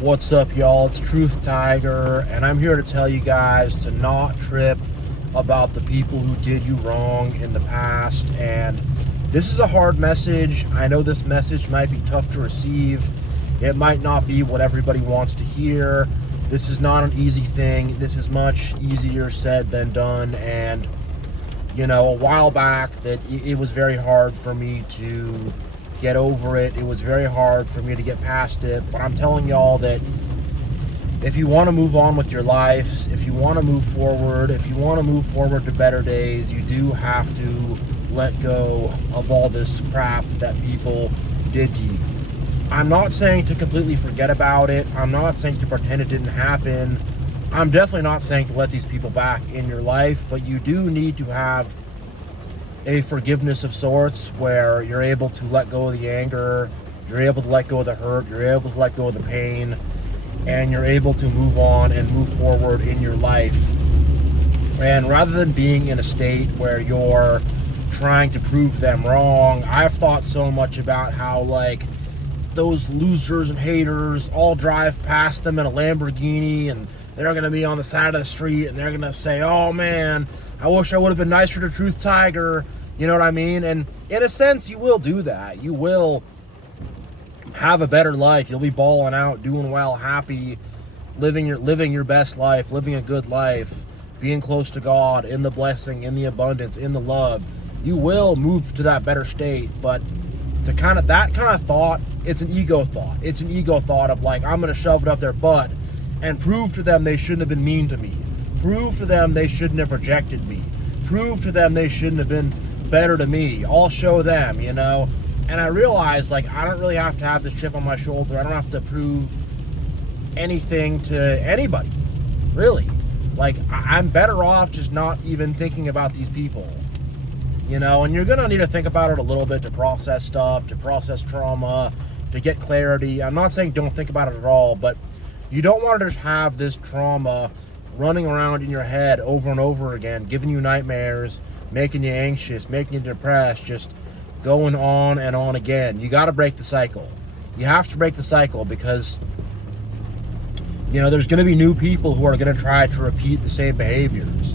What's up, y'all? It's TruthTiger, and I'm here to tell you guys to not trip about the people who did you wrong in the past. And this is a hard message. I know this message might be tough to receive. It might not be what everybody wants to hear. This is not an easy thing. This is much easier said than done. And, a while back that it was very hard for me to get over it. It was very hard for me to get past it. But I'm telling y'all that if you want to move on with your life, if you want to move forward, if you want to move forward to better days, you do have to let go of all this crap that people did to you. I'm not saying to completely forget about it. I'm not saying to pretend it didn't happen. I'm definitely not saying to let these people back in your life, but you do need to have a forgiveness of sorts where you're able to let go of the anger, you're able to let go of the hurt, you're able to let go of the pain, and you're able to move on and move forward in your life. And rather than being in a state where you're trying to prove them wrong, I've thought so much about how, those losers and haters all drive past them in a Lamborghini, and they're going to be on the side of the street, and they're going to say, oh man, I wish I would have been nicer to TruthTiger. You know what I mean? And in a sense, you will do that. You will have a better life. You'll be balling out, doing well, happy, living your best life, living a good life, being close to God, in the blessing, in the abundance, in the love. You will move to that better state, but that kind of thought, it's an ego thought. It's an ego thought of I'm going to shove it up their butt and prove to them they shouldn't have been mean to me. Prove to them they shouldn't have rejected me. Prove to them they shouldn't have been better to me. I'll show them, And I realized, I don't really have to have this chip on my shoulder. I don't have to prove anything to anybody, really. I'm better off just not even thinking about these people. And you're going to need to think about it a little bit to process stuff, to process trauma, to get clarity. I'm not saying don't think about it at all, but you don't want to just have this trauma running around in your head over and over again, giving you nightmares, making you anxious, making you depressed, just going on and on again. You got to break the cycle. You have to break the cycle because, there's going to be new people who are going to try to repeat the same behaviors.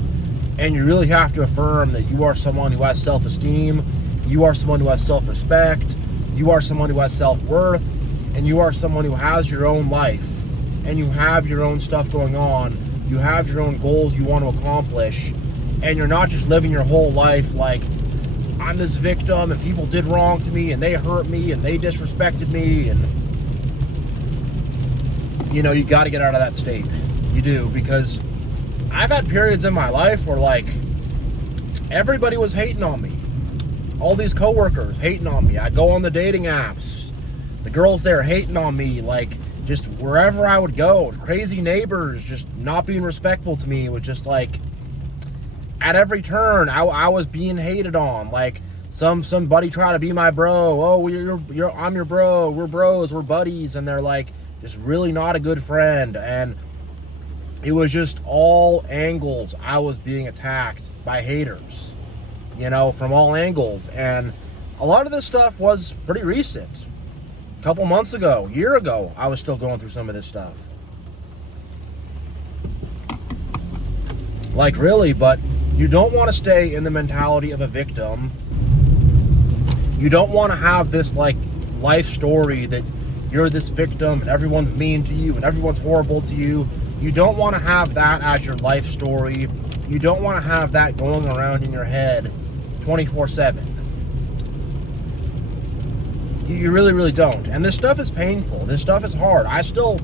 And you really have to affirm that you are someone who has self-esteem, you are someone who has self-respect, you are someone who has self-worth, and you are someone who has your own life, and you have your own stuff going on, you have your own goals you want to accomplish, and you're not just living your whole life I'm this victim and people did wrong to me and they hurt me and they disrespected me, and you got to get out of that state. You do, because I've had periods in my life where everybody was hating on me. All these coworkers hating on me. I go on the dating apps. The girls there hating on me, just wherever I would go. Crazy neighbors just not being respectful to me. It was just at every turn I was being hated on. Somebody try to be my bro. Oh, I'm your bro. We're bros. We're buddies. And they're just really not a good friend. And it was just all angles. I was being attacked by haters, from all angles. And a lot of this stuff was pretty recent. A couple months ago, a year ago, I was still going through some of this stuff. Really, but you don't want to stay in the mentality of a victim. You don't want to have this life story that you're this victim and everyone's mean to you and everyone's horrible to you. You don't want to have that as your life story. You don't want to have that going around in your head 24/7. You really, really don't. And this stuff is painful. This stuff is hard. I still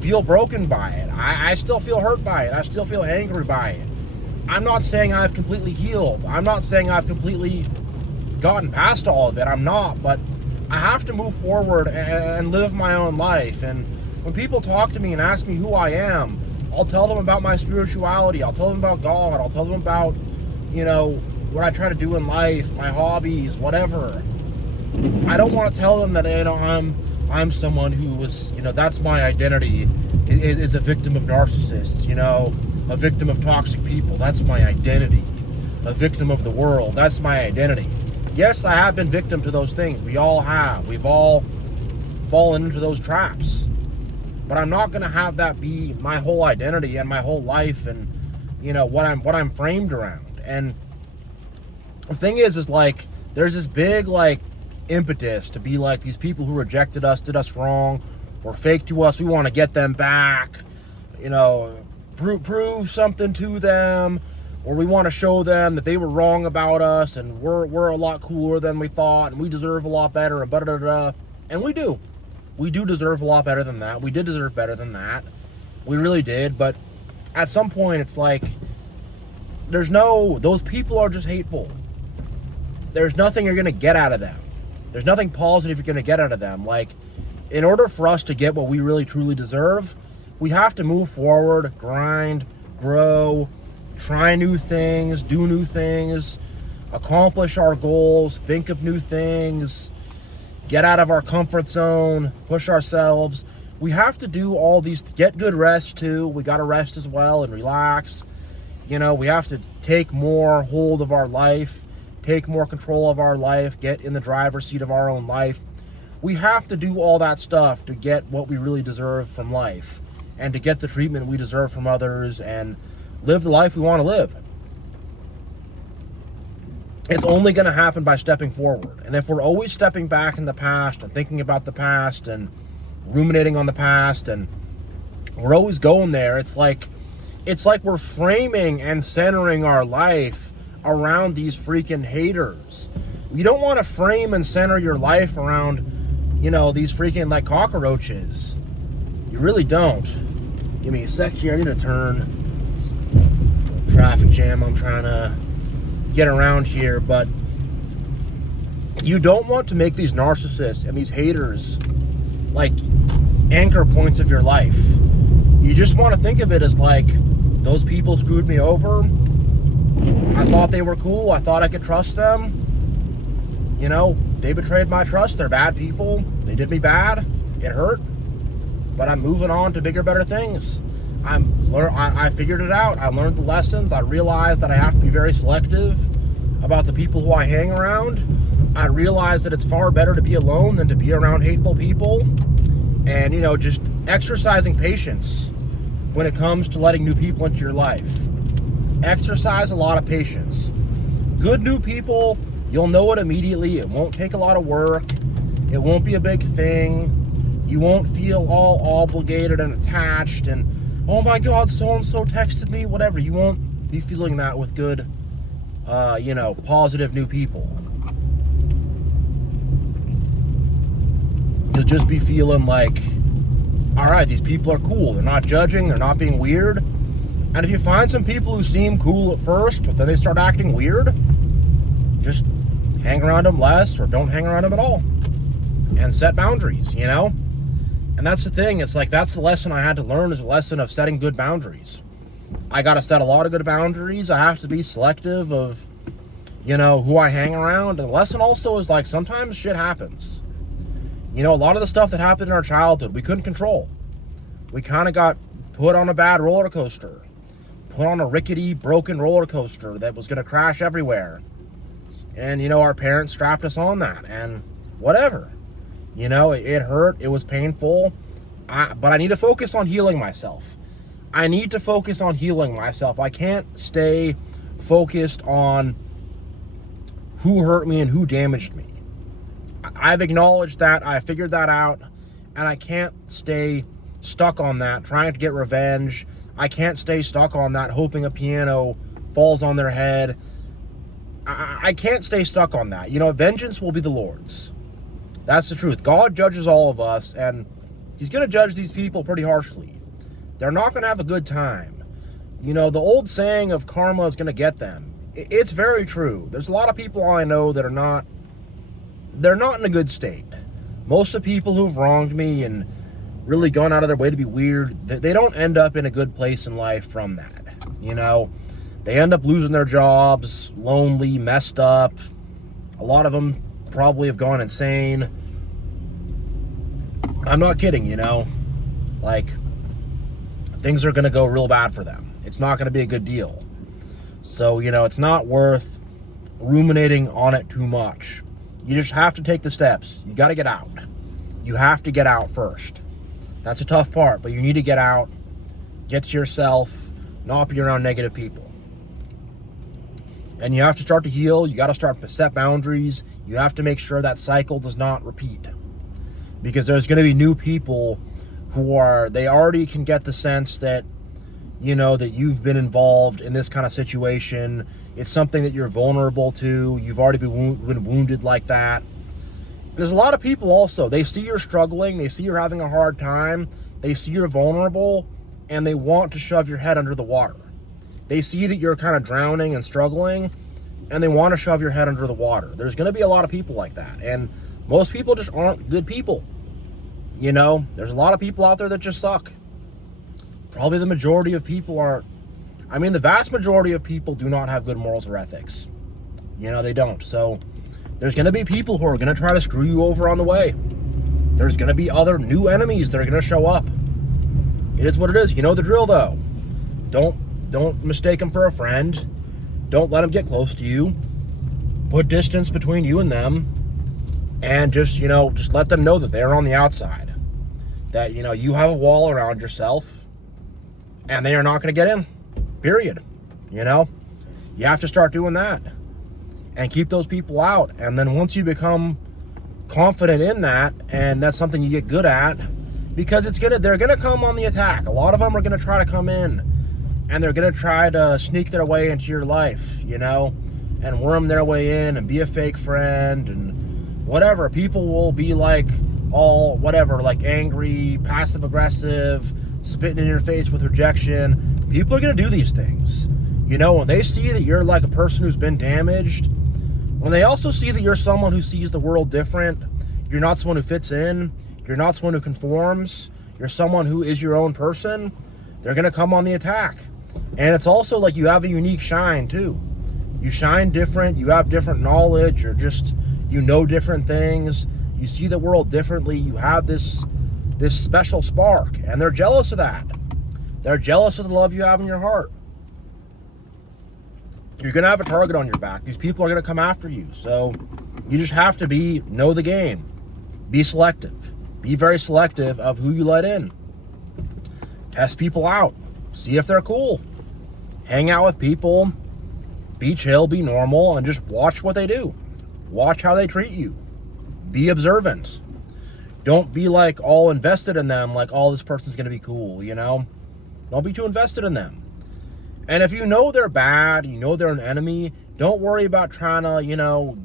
feel broken by it. I still feel hurt by it. I still feel angry by it. I'm not saying I've completely healed. I'm not saying I've completely gotten past all of it. I'm not. But I have to move forward and live my own life. And when people talk to me and ask me who I am, I'll tell them about my spirituality. I'll tell them about God. I'll tell them about, what I try to do in life, my hobbies, whatever. I don't want to tell them that, I'm someone who was, that's my identity, is a victim of narcissists, a victim of toxic people. That's my identity. A victim of the world. That's my identity. Yes, I have been victim to those things. We all have. We've all fallen into those traps. but I'm not going to have that be my whole identity and my whole life and, you know, what I'm framed around. And the thing is like, there's this big, like, impetus to be like, these people who rejected us, did us wrong, were fake to us, we want to get them back, you know, prove something to them, or we want to show them that they were wrong about us, and we're a lot cooler than we thought, and we deserve a lot better, and da-da-da-da. And we do deserve a lot better than that. We did deserve better than that. We really did. But at some point, it's like, those people are just hateful. There's nothing you're going to get out of them. There's nothing positive you're going to get out of them. Like, in order for us to get what we really truly deserve, we have to move forward, grind, grow, try new things, do new things, accomplish our goals, think of new things, get out of our comfort zone, push ourselves. We have to do all these, get good rest too. We got to rest as well and relax. You know, we have to take more hold of our life, take more control of our life, get in the driver's seat of our own life. We have to do all that stuff to get what we really deserve from life, and to get the treatment we deserve from others, and live the life we want to live. It's only going to happen by stepping forward. And if we're always stepping back in the past and thinking about the past and ruminating on the past, and we're always going there, it's like we're framing and centering our life around these freaking haters. You don't want to frame and center your life around, you know, these freaking, like, cockroaches. You really don't. Give me a sec here. I need to turn. Traffic jam I'm trying to get around here. But you don't want to make these narcissists and these haters like anchor points of your life. You just want to think of it as like, those people screwed me over. I thought they were cool. I thought I could trust them. You know, they betrayed my trust. They're bad people. They did me bad. It hurt. But I'm moving on to bigger, better things. I figured it out. I learned the lessons. I realized that I have to be very selective about the people who I hang around. I realized that it's far better to be alone than to be around hateful people. And, you know, just exercising patience when it comes to letting new people into your life. Exercise a lot of patience. Good new people, you'll know it immediately. It won't take a lot of work. It won't be a big thing. You won't feel all obligated and attached and, oh my God, so-and-so texted me, whatever. You won't be feeling that with good, you know, positive new people. You'll just be feeling like, all right, these people are cool. They're not judging. They're not being weird. And if you find some people who seem cool at first, but then they start acting weird, just hang around them less or don't hang around them at all. And set boundaries, you know? And that's the thing. It's like, that's the lesson I had to learn, is a lesson of setting good boundaries. I got to set a lot of good boundaries. I have to be selective of, you know, who I hang around. And the lesson also is like, sometimes shit happens. You know, a lot of the stuff that happened in our childhood, we couldn't control. We kind of got put on a bad roller coaster. Put on a rickety, broken roller coaster that was going to crash everywhere. And, you know, our parents strapped us on that. And whatever. You know, it hurt. It was painful. But I need to focus on healing myself. I need to focus on healing myself. I can't stay focused on who hurt me and who damaged me. I've acknowledged that. I figured that out. And I can't stay stuck on that, trying to get revenge. I can't stay stuck on that, hoping a piano falls on their head. I can't stay stuck on that. You know, vengeance will be the Lord's. That's the truth. God judges all of us, and he's going to judge these people pretty harshly. They're not going to have a good time. You know, the old saying of karma is going to get them. It's very true. There's a lot of people I know that are not, they're not in a good state. Most of the people who've wronged me and really gone out of their way to be weird, they don't end up in a good place in life from that. You know, they end up losing their jobs, lonely, messed up. A lot of them probably have gone insane. I'm not kidding, you know. Like, things are going to go real bad for them. It's not going to be a good deal. So, you know, it's not worth ruminating on it too much. You just have to take the steps. You got to get out. You have to get out first. That's a tough part, but you need to get out, get to yourself, not be around negative people. And you have to start to heal. You got to start to set boundaries. You have to make sure that cycle does not repeat. Because there's going to be new people who they already can get the sense that, that you've been involved in this kind of situation. It's something that you're vulnerable to. You've already been wounded like that. And there's a lot of people also, they see you're struggling. They see you're having a hard time. They see you're vulnerable, and they want to shove your head under the water. They see that you're kind of drowning and struggling, and they want to shove your head under the water. There's going to be a lot of people like that. And most people just aren't good people. There's a lot of people out there that just suck. Probably the majority of people the vast majority of people do not have good morals or ethics. They don't. So there's going to be people who are going to try to screw you over on the way. There's going to be other new enemies that are going to show up. It is what it is. You know the drill, though. Don't mistake them for a friend. Don't let them get close to you. Put distance between you and them. And just let them know that they're on the outside. That, you have a wall around yourself. And they are not going to get in. Period. You have to start doing that. And keep those people out. And then once you become confident in that, and that's something you get good at, because they're going to come on the attack. A lot of them are going to try to come in. And they're going to try to sneak their way into your life, and worm their way in and be a fake friend and whatever. People will be like angry, passive aggressive, spitting in your face with rejection. People are going to do these things. When they see that you're like a person who's been damaged, when they also see that you're someone who sees the world different, you're not someone who fits in, you're not someone who conforms, you're someone who is your own person, they're going to come on the attack. And it's also like you have a unique shine too. You shine different, you have different knowledge, or just, different things. You see the world differently. You have this special spark, and they're jealous of that. They're jealous of the love you have in your heart. You're going to have a target on your back. These people are going to come after you. So you just have to know the game. Be selective. Be very selective of who you let in. Test people out. See if they're cool. Hang out with people. Be chill, be normal, and just watch what they do. Watch how they treat you. Be observant. Don't be like all invested in them, like, oh, this person's going to be cool, Don't be too invested in them. And if they're bad, they're an enemy, don't worry about trying to,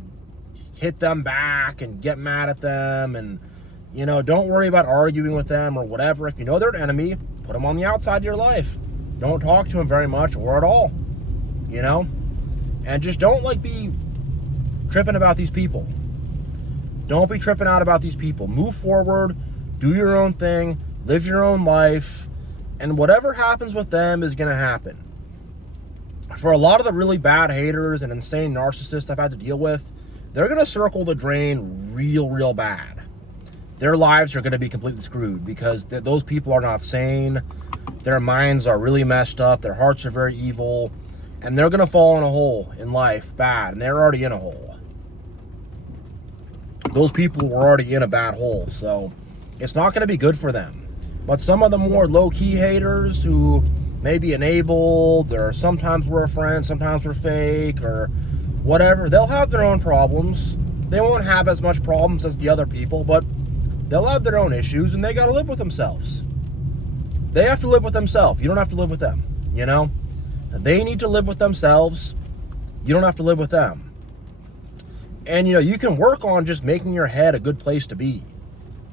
hit them back and get mad at them. And, don't worry about arguing with them or whatever. If they're an enemy, put them on the outside of your life. Don't talk to them very much or at all, And just don't be tripping about these people. Don't be tripping out about these people. Move forward, do your own thing, live your own life, and whatever happens with them is going to happen. For a lot of the really bad haters and insane narcissists I've had to deal with, they're going to circle the drain real bad. Their lives are going to be completely screwed because those people are not sane. Their minds are really messed up. Their hearts are very evil. And they're going to fall in a hole in life bad. And they're already in a hole. Those people were already in a bad hole. So it's not going to be good for them. But some of the more low-key haters who maybe enabled, or sometimes we're a friend, sometimes we're fake, or whatever, they'll have their own problems. They won't have as much problems as the other people, but they'll have their own issues, and they got to live with themselves. They have to live with themselves. You don't have to live with them, They need to live with themselves. You don't have to live with them. And, you can work on just making your head a good place to be.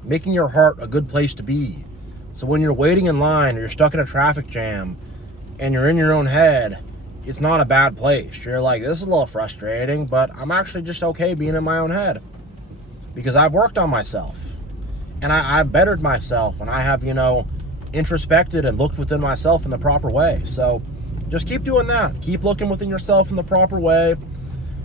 Making your heart a good place to be. So when you're waiting in line or you're stuck in a traffic jam and you're in your own head, it's not a bad place. You're like, this is a little frustrating, but I'm actually just okay being in my own head because I've worked on myself and I've bettered myself and I have, introspected and looked within myself in the proper way. So just keep doing that. Keep looking within yourself in the proper way.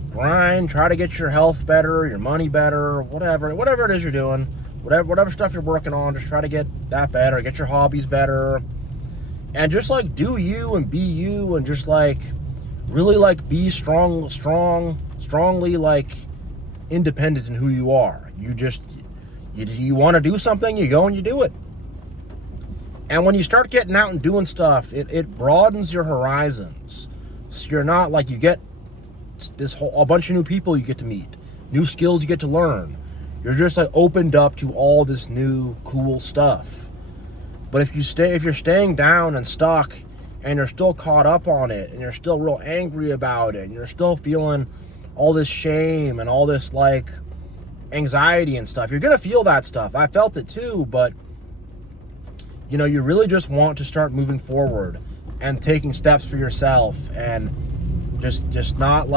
Grind, try to get your health better, your money better, whatever it is you're doing. Whatever stuff you're working on, just try to get that better, get your hobbies better, and just do you and be you, and just really be strongly independent in who you are. You want to do something, you go and you do it. And when you start getting out and doing stuff, it broadens your horizons. So you're not like, you get a bunch of new people you get to meet, new skills you get to learn. You're just like opened up to all this new cool stuff. But if you're staying down and stuck, and you're still caught up on it, and you're still real angry about it, and you're still feeling all this shame and all this like anxiety and stuff, you're gonna feel that stuff. I felt it too, but you know, you really just want to start moving forward and taking steps for yourself, and just not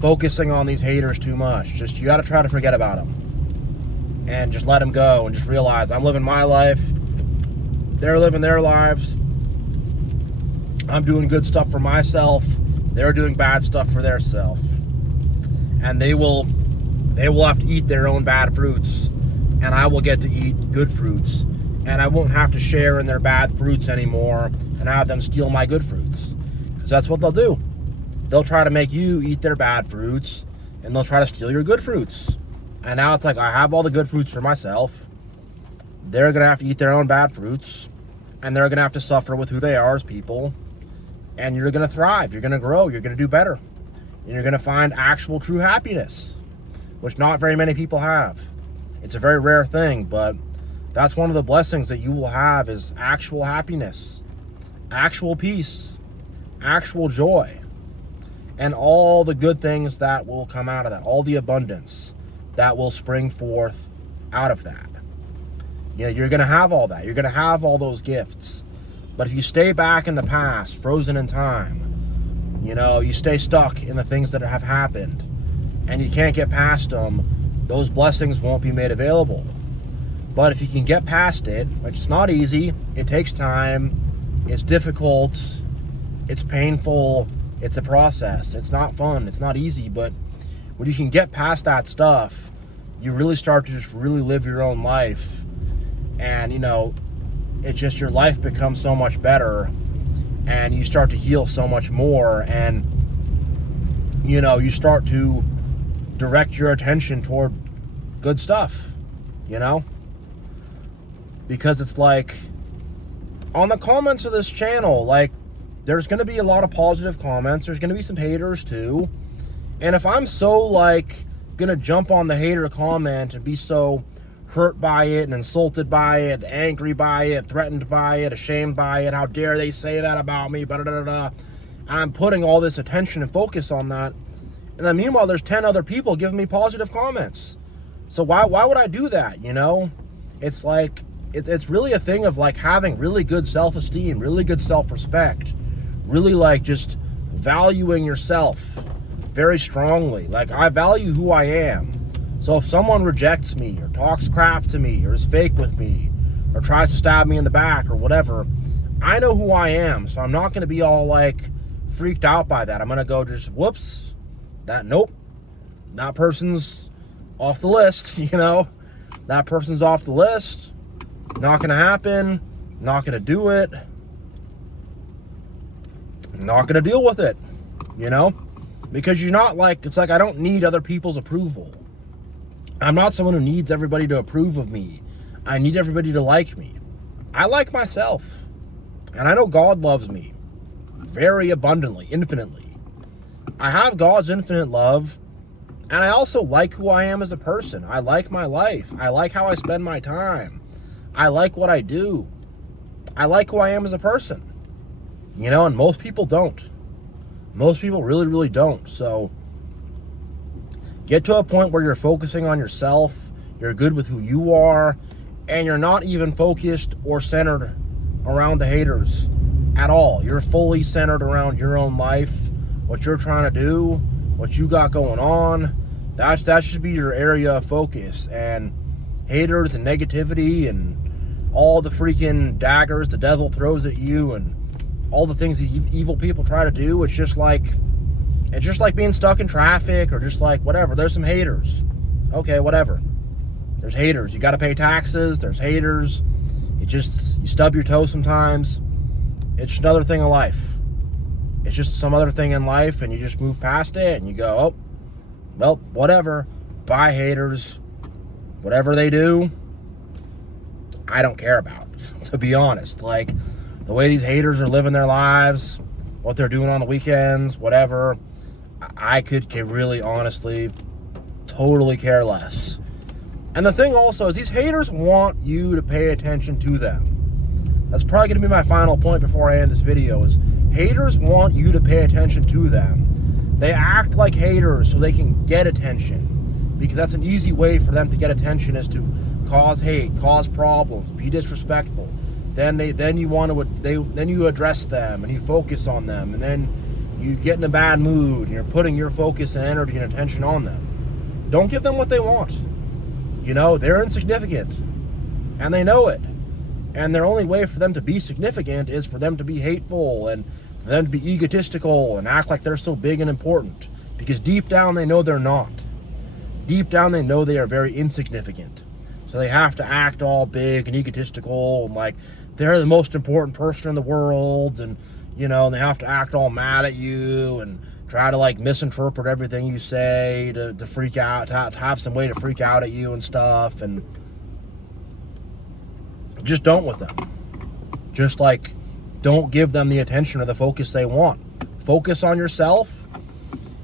focusing on these haters too much. Just, you got to try to forget about them and just let them go, and just realize, I'm living my life, they're living their lives, I'm doing good stuff for myself, they're doing bad stuff for their self, and they will have to eat their own bad fruits, and I will get to eat good fruits, and I won't have to share in their bad fruits anymore and have them steal my good fruits, because that's what they'll do. They'll try to make you eat their bad fruits, and they'll try to steal your good fruits. And now it's like, I have all the good fruits for myself. They're going to have to eat their own bad fruits, and they're going to have to suffer with who they are as people. And you're going to thrive. You're going to grow. You're going to do better. And you're going to find actual true happiness, which not very many people have. It's a very rare thing, but that's one of the blessings that you will have, is actual happiness, actual peace, actual joy. And all the good things that will come out of that, all the abundance that will spring forth out of that. You know, you're going to have all that. You're going to have all those gifts. But if you stay back in the past, frozen in time, you know, you stay stuck in the things that have happened, and you can't get past them, those blessings won't be made available. But if you can get past it, which is not easy, it takes time, it's difficult, it's painful, it's a process. It's not fun. It's not easy. But when you can get past that stuff, you really start to just really live your own life. And, you know, it just, your life becomes so much better, and you start to heal so much more. And, you know, you start to direct your attention toward good stuff, you know, because it's like, on the comments of this channel, like, there's going to be a lot of positive comments. There's going to be some haters too. And if I'm so like going to jump on the hater comment and be so hurt by it and insulted by it, angry by it, threatened by it, ashamed by it, how dare they say that about me, and I'm putting all this attention and focus on that. And then meanwhile, there's 10 other people giving me positive comments. So why would I do that? You know, it's like, it's really a thing of like having really good self-esteem, really good self-respect, really like just valuing yourself very strongly. Like, I value who I am. So if someone rejects me or talks crap to me or is fake with me or tries to stab me in the back or whatever, I know who I am. So I'm not going to be all like freaked out by that. I'm going to go just, whoops, nope, that person's off the list, you know, that person's off the list. Not going to happen. Not going to do it. Not going to deal with it, you know, because you're not like, it's like, I don't need other people's approval. I'm not someone who needs everybody to approve of me. I need everybody to like me. I like myself, and I know God loves me very abundantly, infinitely. I have God's infinite love, and I also like who I am as a person. I like my life. I like how I spend my time. I like what I do. I like who I am as a person. You know, and most people don't. Most people really, really don't. So get to a point where you're focusing on yourself, you're good with who you are, and you're not even focused or centered around the haters at all. You're fully centered around your own life, what you're trying to do, what you got going on. That should be your area of focus. And haters and negativity and all the freaking daggers the devil throws at you and all the things these evil people try to do, it's just like being stuck in traffic, or just like whatever. There's some haters. Okay, whatever. There's haters. You got to pay taxes. There's haters. You stub your toe sometimes. It's just another thing in life. It's just some other thing in life, and you just move past it, and you go, oh, well, whatever. Bye, haters. Whatever they do, I don't care about, to be honest. Like, the way these haters are living their lives, what they're doing on the weekends, whatever, I could really honestly totally care less. And the thing also is these haters want you to pay attention to them. That's probably going to be my final point before I end this video, is haters want you to pay attention to them. They act like haters so they can get attention, because that's an easy way for them to get attention, is to cause hate, cause problems, be disrespectful. Then you address them and you focus on them, and then you get in a bad mood and you're putting your focus and energy and attention on them. Don't give them what they want. You know, they're insignificant and they know it. And their only way for them to be significant is for them to be hateful and for them to be egotistical and act like they're so big and important, because deep down they know they're not. Deep down they know they are very insignificant. So they have to act all big and egotistical and like they're the most important person in the world, and you know, and they have to act all mad at you and try to like misinterpret everything you say to freak out, to have some way to freak out at you and stuff. And just don't with them. Just like, don't give them the attention or the focus they want. Focus on yourself,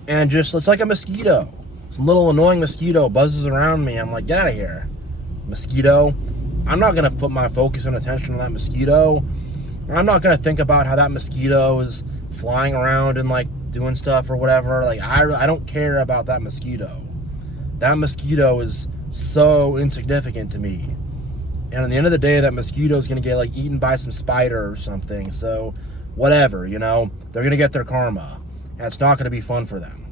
and just, it's like a mosquito. Some little annoying mosquito buzzes around me. I'm like, get out of here, mosquito. I'm not going to put my focus and attention on that mosquito. I'm not going to think about how that mosquito is flying around and like doing stuff or whatever. Like, I don't care about that mosquito. That mosquito is so insignificant to me. And at the end of the day, that mosquito is going to get like eaten by some spider or something. So whatever, you know, they're going to get their karma. And it's not going to be fun for them.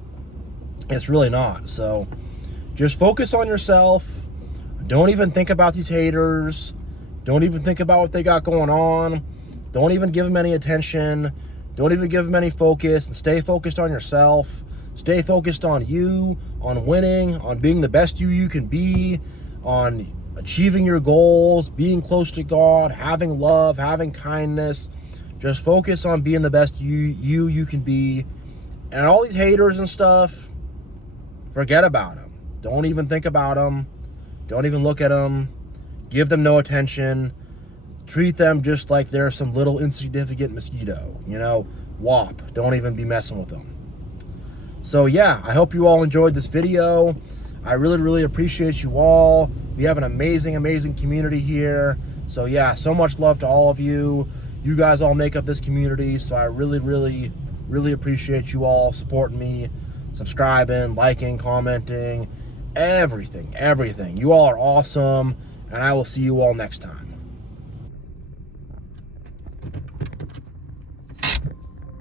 It's really not. So just focus on yourself. Don't even think about these haters. Don't even think about what they got going on. Don't even give them any attention. Don't even give them any focus. And stay focused on yourself. Stay focused on you, on winning, on being the best you can be, on achieving your goals, being close to God, having love, having kindness. Just focus on being the best you can be. And all these haters and stuff, forget about them. Don't even think about them. Don't even look at them. Give them no attention. Treat them just like they're some little insignificant mosquito. You know, whop. Don't even be messing with them. So yeah, I hope you all enjoyed this video. I really appreciate you all. We have an amazing community here. So yeah, so much love to all of you. You guys all make up this community. So I really appreciate you all supporting me, subscribing, liking, commenting, everything. You all are awesome, and I will see you all next time.